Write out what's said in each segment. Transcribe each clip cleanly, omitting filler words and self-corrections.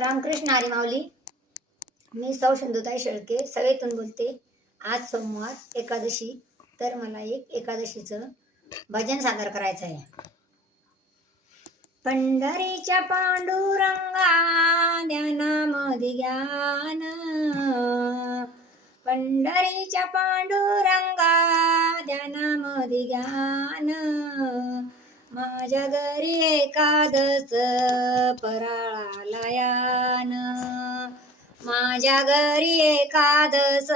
रामकृष्ण हरी माऊली. मी सौ सिंधुताई शेळके सवेतून बोलते. आज सोमवार एकादशी, तर मला एक एकादशीचं भजन सादर करायचं आहे. पंढरीच्या पांडुरंगा ध्यानामध्ये ज्ञान, पंढरीच्या पांडुरंगा ध्यानामध्ये ज्ञान. माझ्या घरी एकादस फराळाला यान, माझ्या घरी एकादस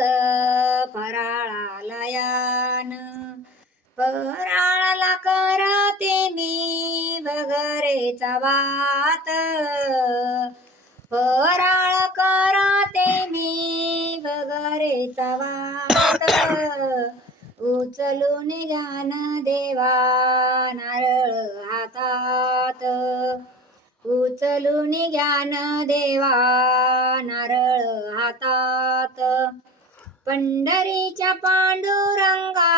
फराळाला यान. फराळाला करते मी भगरेचा भात, फराळ करते मी भगरेचा भात. उचलून ज्ञान देवा नारळ हातात, उचलून ज्ञान देवा नारळ हातात. पंढरीच्या पांडुरंगा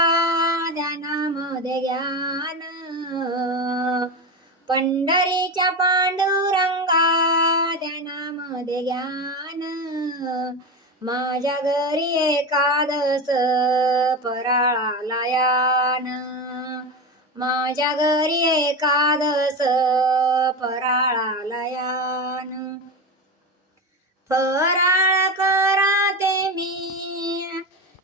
ध्यानामध्ये ज्ञान, पंढरीच्या पांडुरंगा ध्यानामध्ये ज्ञान. माझ्या घरी एकादस फराळाला यान, माझ्या घरी एकादस फराळाला यान. फराळ करते मी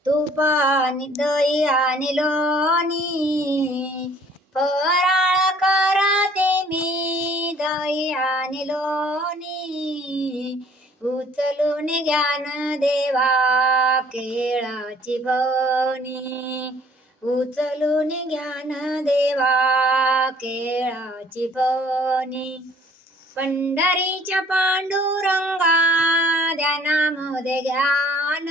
तुपानी दही आणि लोणी, फराळ करते मी दही आणि लोणी. उचलून ज्ञान देवा केळाची फणी, उचलून ज्ञान देवा केळाची फणी. पंढरीच्या पांडुरंगा ध्यानामध्ये ज्ञान,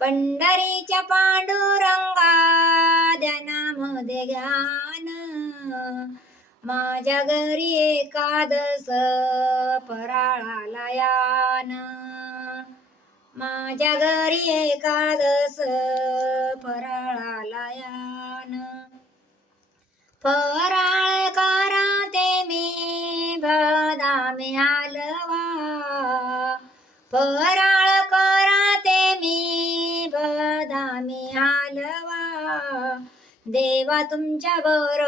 पंढरीच्या पांडुरंगा ध्यानामध्ये ज्ञान. माझ्या घरी एकादस फराळाला यान, माझ्या घरी एकादस फराळाला यान. फराळ करते मी बदामी हलवा, फराळ करते मी बदामी हलवा. देवा तुमच्या बरोबर